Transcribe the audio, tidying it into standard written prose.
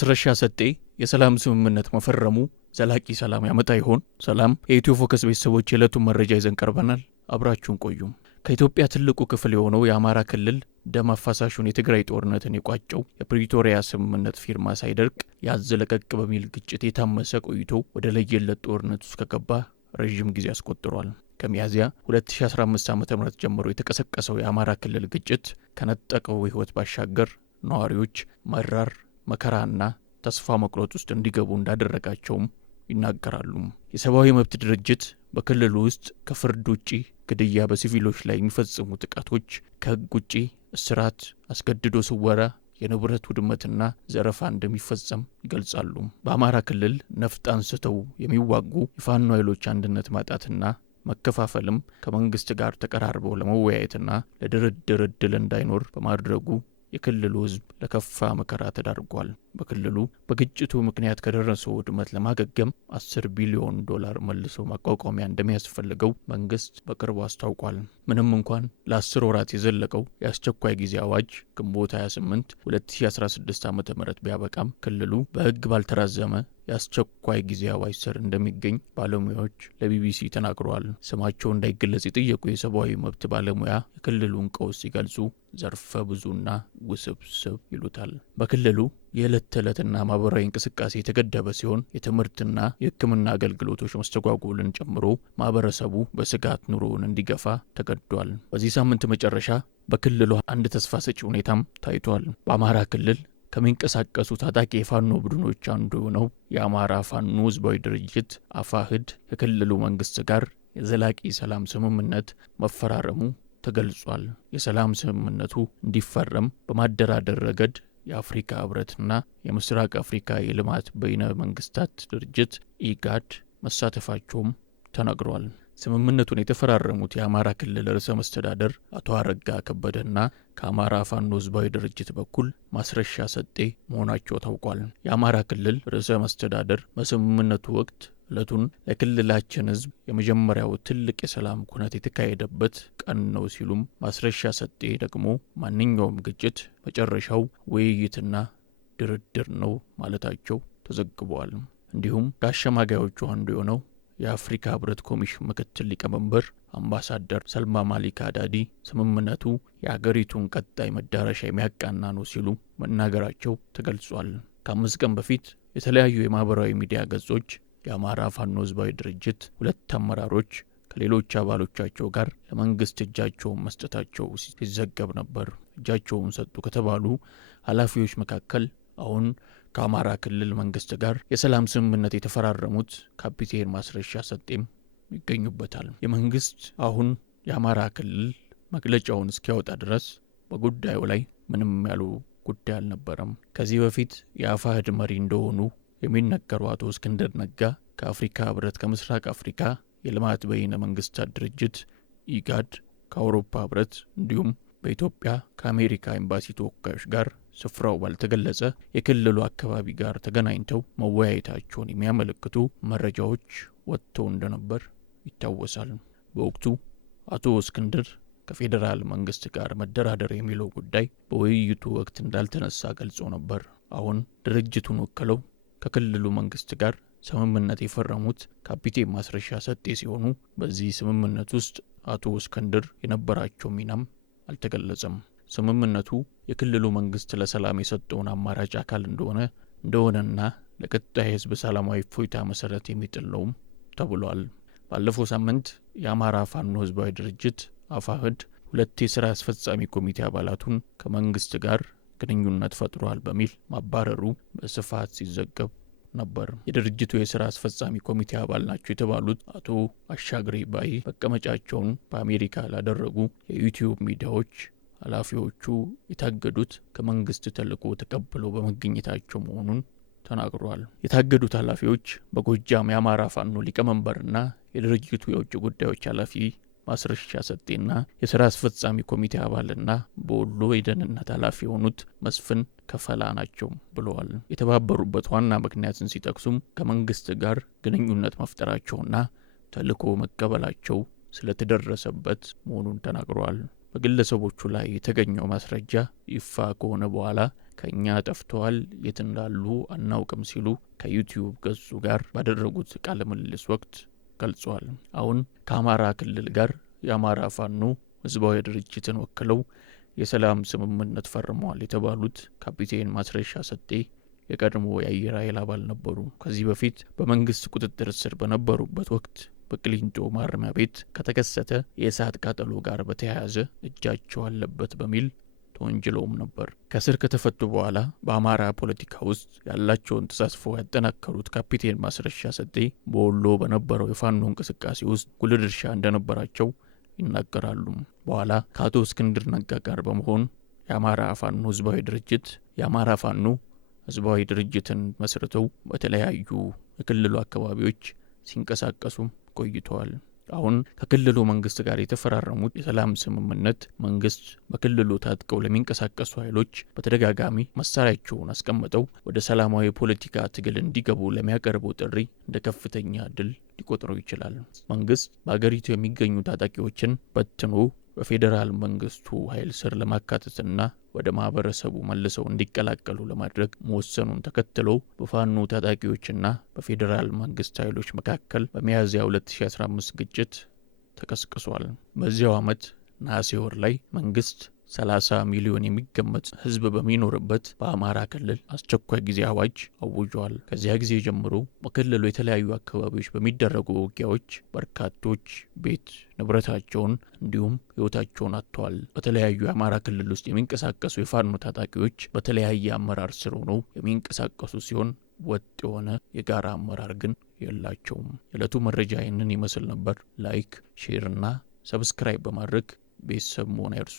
ማስረሻ ሰጤ የሰላም ስምምነት መፈረሙ ዘላቂ ሰላም ያመጣ ይሆን? ሰላም የኢትዮ ፎከስ ቤተሰቦች የዕለቱን መረጃ ይዘን ቀርበናል። አብራችሁን ቆዩ። ከኢትዮጵያ ትልቁ ክፍል የሆነው የአማራ ክልል ደም አፋሳሹን የትግራይ ጦርነትን የቋጨው የፕሪቶሪያ ስምምነት ፊርማ ሳይደርቅ ያዝ ለቀቅ በሚል ግጭት የታመሰ ቆይቶ ወደ ለየለት ጦርነት ውስጥ ከገባ ረዥም ጊዜ አስቆጥሯል። ከሚያዝያ 2015 ዓ.ም ጀምሮ የተቀሰቀሰው የአማራ ክልል ግጭት ከነጠቀው ሕይወት ባሻገር ነዋሪዎች መራር መከራና ተስፋ መቁረጥ ውስጥ እንዲገቡ እንዳደረጋቸውም ይናገራሉ። የሰብአዊ መብት ድርጅት በክልሉ ውስጥ ከፍርድ ውጪ ግድያ፣ በሲቪሎች ላይ የሚፈጽሙ ጥቃቶች፣ ከህግ ውጪ እስራት፣ አስገድዶ ስወራ፣ የንብረት ውድመትና ዘረፋ እንደሚፈጸም ይገልጻሉ። በአማራ ክልል ነፍጥ አንስተው የሚዋጉ የፋኖ ኃይሎች አንድነት ማጣትና መከፋፈልም ከመንግስት ጋር ተቀራርበው ለመወያየትና ለድርድር እድል እንዳይኖር በማድረጉ የክልሉ ህዝብ ለከፋ መከራ ተዳርጓል። በክልሉ በግጭቱ ምክንያት ከደረሰው ውድመት ለማገገም $10 ቢሊዮን መልሶ ማቋቋሚያ እንደሚያስፈልገው መንግስት በቅርቡ አስታውቋል። ምንም እንኳን ለ10 ወራት የዘለቀው የአስቸኳይ ጊዜ አዋጅ ግንቦት 28 2016 ዓ.ም ቢያበቃም ክልሉ በህግ ባልተራዘመ የአስቸኳይ ጊዜ አዋጅ ስር እንደሚገኝ ባለሙያዎች ለቢቢሲ ተናግረዋል። ስማቸው እንዳይገለጽ የጠየቁ የሰብአዊ መብት ባለሙያ የክልሉን ቀውስ ሲገልጹ ዘርፈ ብዙና ውስብስብ ይሉታል። በክልሉ የዕለት ተዕለትና ማህበራዊ እንቅስቃሴ የተገደበ ሲሆን የትምህርትና የሕክምና አገልግሎቶች መስተጓጎልን ጨምሮ ማህበረሰቡ በስጋት ኑሮውን እንዲገፋ ተገዷል። በዚህ ሳምንት መጨረሻ በክልሉ አንድ ተስፋ ሰጪ ሁኔታም ታይቷል። በአማራ ክልል ከሚንቀሳቀሱ ታጣቂ የፋኖ ቡድኖች አንዱ የሆነው የአማራ ፋኖ ህዝባዊ ድርጅት አፋሕድ ከክልሉ መንግስት ጋር የዘላቂ ሰላም ስምምነት መፈራረሙ ተገልጿል። የሰላም ስምምነቱ እንዲፈረም በማደራደር ረገድ የአፍሪካ ህብረትና የምስራቅ አፍሪካ የልማት በይነ መንግስታት ድርጅት ኢጋድ መሳተፋቸውም ተነግሯል። ስምምነቱን የተፈራረሙት የአማራ ክልል ርዕሰ መስተዳደር አቶ አረጋ ከበደና ከአማራ ፋኖ ህዝባዊ ድርጅት በኩል ማስረሻ ሰጤ መሆናቸው ታውቋል። የአማራ ክልል ርዕሰ መስተዳደር በስምምነቱ ወቅት ዕለቱን ለክልላችን ህዝብ የመጀመሪያው ትልቅ የሰላም ኩነት የተካሄደበት ቀን ነው ሲሉም፣ ማስረሻ ሰጤ ደግሞ ማንኛውም ግጭት መጨረሻው ውይይትና ድርድር ነው ማለታቸው ተዘግቧል። እንዲሁም ከአሸማጋዮቹ አንዱ የሆነው የአፍሪካ ህብረት ኮሚሽን ምክትል ሊቀመንበር አምባሳደር ሰልማ ማሊካ ዳዲ ስምምነቱ የአገሪቱን ቀጣይ መዳረሻ የሚያቃና ነው ሲሉ መናገራቸው ተገልጿል። ከ5 ቀን በፊት የተለያዩ የማህበራዊ ሚዲያ ገጾች የአማራ ፋኖ ህዝባዊ ድርጅት 2 አመራሮች ከሌሎች አባሎቻቸው ጋር ለመንግስት እጃቸውን መስጠታቸው ሲዘገብ ነበር። እጃቸውን ሰጡ ከተባሉ ኃላፊዎች መካከል አሁን ከአማራ ክልል መንግስት ጋር የሰላም ስምምነት የተፈራረሙት ካፒቴን ማስረሻ ሰጤም ይገኙበታል። የመንግስት አሁን የአማራ ክልል መግለጫውን እስኪያወጣ ድረስ በጉዳዩ ላይ ምንም ያሉ ጉዳይ አልነበረም። ከዚህ በፊት የአፋሕድ መሪ እንደሆኑ የሚነገሩ አቶ እስክንድር ነጋ ከአፍሪካ ህብረት፣ ከምስራቅ አፍሪካ የልማት በይነ መንግስታት ድርጅት ኢጋድ፣ ከአውሮፓ ህብረት እንዲሁም በኢትዮጵያ ከአሜሪካ ኤምባሲ ተወካዮች ጋር ስፍራው ባልተገለጸ የክልሉ አካባቢ ጋር ተገናኝተው መወያየታቸውን የሚያመለክቱ መረጃዎች ወጥተው እንደነበር ይታወሳል። በወቅቱ አቶ እስክንድር ከፌዴራል መንግስት ጋር መደራደር የሚለው ጉዳይ በውይይቱ ወቅት እንዳልተነሳ ገልጾ ነበር። አሁን ድርጅቱን ወክለው ከክልሉ መንግስት ጋር ስምምነት የፈረሙት ካፒቴን ማስረሻ ሰጤ ሲሆኑ በዚህ ስምምነት ውስጥ አቶ እስክንድር የነበራቸው ሚናም አልተገለጸም። ስምምነቱ የክልሉ መንግስት ለሰላም የሰጠውን አማራጭ አካል እንደሆነና ለቀጣይ ህዝብ ሰላማዊ እፎይታ መሰረት የሚጥል ነውም ተብሏል። ባለፈው ሳምንት የአማራ ፋኖ ህዝባዊ ድርጅት አፋሕድ 2 የሥራ አስፈጻሚ ኮሚቴ አባላቱን ከመንግስት ጋር ግንኙነት ፈጥሯል በሚል ማባረሩ በስፋት ሲዘገብ ነበር። የድርጅቱ የሥራ አስፈጻሚ ኮሚቴ አባል ናቸው የተባሉት አቶ አሻግሬ ባይ መቀመጫቸውን በአሜሪካ ላደረጉ የዩቲዩብ ሚዲያዎች ኃላፊዎቹ የታገዱት ከመንግስት ተልዕኮ ተቀብለው በመገኘታቸው መሆኑን ተናግረዋል። የታገዱት ኃላፊዎች በጎጃም የአማራ ፋኖ ሊቀመንበርና የድርጅቱ የውጭ ጉዳዮች ኃላፊ ማስረሻ ሰጤና የሥራ አስፈጻሚ ኮሚቴ አባልና በወሎ የደህንነት ኃላፊ የሆኑት መስፍን ከፈላ ናቸው ብለዋል። የተባበሩበት ዋና ምክንያትን ሲጠቅሱም ከመንግስት ጋር ግንኙነት መፍጠራቸውና ተልዕኮ መቀበላቸው ስለተደረሰበት መሆኑን ተናግረዋል። በግለሰቦቹ ላይ የተገኘው ማስረጃ ይፋ ከሆነ በኋላ ከኛ ጠፍተዋል፣ የት እንዳሉ አናውቅም ሲሉ ከዩቲዩብ ገጹ ጋር ባደረጉት ቃለ ምልልስ ወቅት ገልጸዋል። አሁን ከአማራ ክልል ጋር የአማራ ፋኖ ህዝባዊ ድርጅትን ወክለው የሰላም ስምምነት ፈርመዋል የተባሉት ካፒቴን ማስረሻ ሰጤ የቀድሞ የአየር ኃይል አባል ነበሩ። ከዚህ በፊት በመንግስት ቁጥጥር ስር በነበሩበት ወቅት በቅሊንጦ ማረሚያ ቤት ከተከሰተ የእሳት ቃጠሎ ጋር በተያያዘ እጃቸው አለበት በሚል ተወንጅለውም ነበር። ከስር ከተፈቱ በኋላ በአማራ ፖለቲካ ውስጥ ያላቸውን ተሳትፎ ያጠናከሩት ካፒቴን ማስረሻ ሰጤ በወሎ በነበረው የፋኖ እንቅስቃሴ ውስጥ ጉልህ ድርሻ እንደነበራቸው ይናገራሉ። በኋላ ከአቶ እስክንድር ነጋ ጋር በመሆን የአማራ ፋኖ ህዝባዊ ድርጅት የአማራ ፋኖ ህዝባዊ ድርጅትን መስርተው በተለያዩ የክልሉ አካባቢዎች ሲንቀሳቀሱ ቆይተዋል። አሁን ከክልሉ መንግስት ጋር የተፈራረሙት የሰላም ስምምነት መንግስት በክልሉ ታጥቀው ለሚንቀሳቀሱ ኃይሎች በተደጋጋሚ መሳሪያቸውን አስቀምጠው ወደ ሰላማዊ ፖለቲካ ትግል እንዲገቡ ለሚያቀርበው ጥሪ እንደ ከፍተኛ ድል ሊቆጥረው ይችላል። መንግስት በአገሪቱ የሚገኙ ታጣቂዎችን በትኖ በፌዴራል መንግስቱ ኃይል ስር ለማካተትና ወደ ማህበረሰቡ መልሰው እንዲቀላቀሉ ለማድረግ መወሰኑን ተከትሎ በፋኖ ታጣቂዎችና በፌዴራል መንግስት ኃይሎች መካከል በሚያዝያ 2015 ግጭት ተቀስቅሷል። በዚያው ዓመት ነሐሴ ወር ላይ መንግስት 30 ሚሊዮን የሚገመት ህዝብ በሚኖርበት በአማራ ክልል አስቸኳይ ጊዜ አዋጅ አውጇል። ከዚያ ጊዜ ጀምሮ በክልሉ የተለያዩ አካባቢዎች በሚደረጉ ውጊያዎች በርካቶች ቤት ንብረታቸውን እንዲሁም ህይወታቸውን አጥተዋል። በተለያዩ የአማራ ክልል ውስጥ የሚንቀሳቀሱ የፋኖ ታጣቂዎች በተለያየ አመራር ስር ሆነው የሚንቀሳቀሱ ሲሆን ወጥ የሆነ የጋራ አመራር ግን የላቸውም። የዕለቱ መረጃ ይህንን ይመስል ነበር። ላይክ፣ ሼር እና ሰብስክራይብ በማድረግ ቤተሰብ መሆን አይርሱ።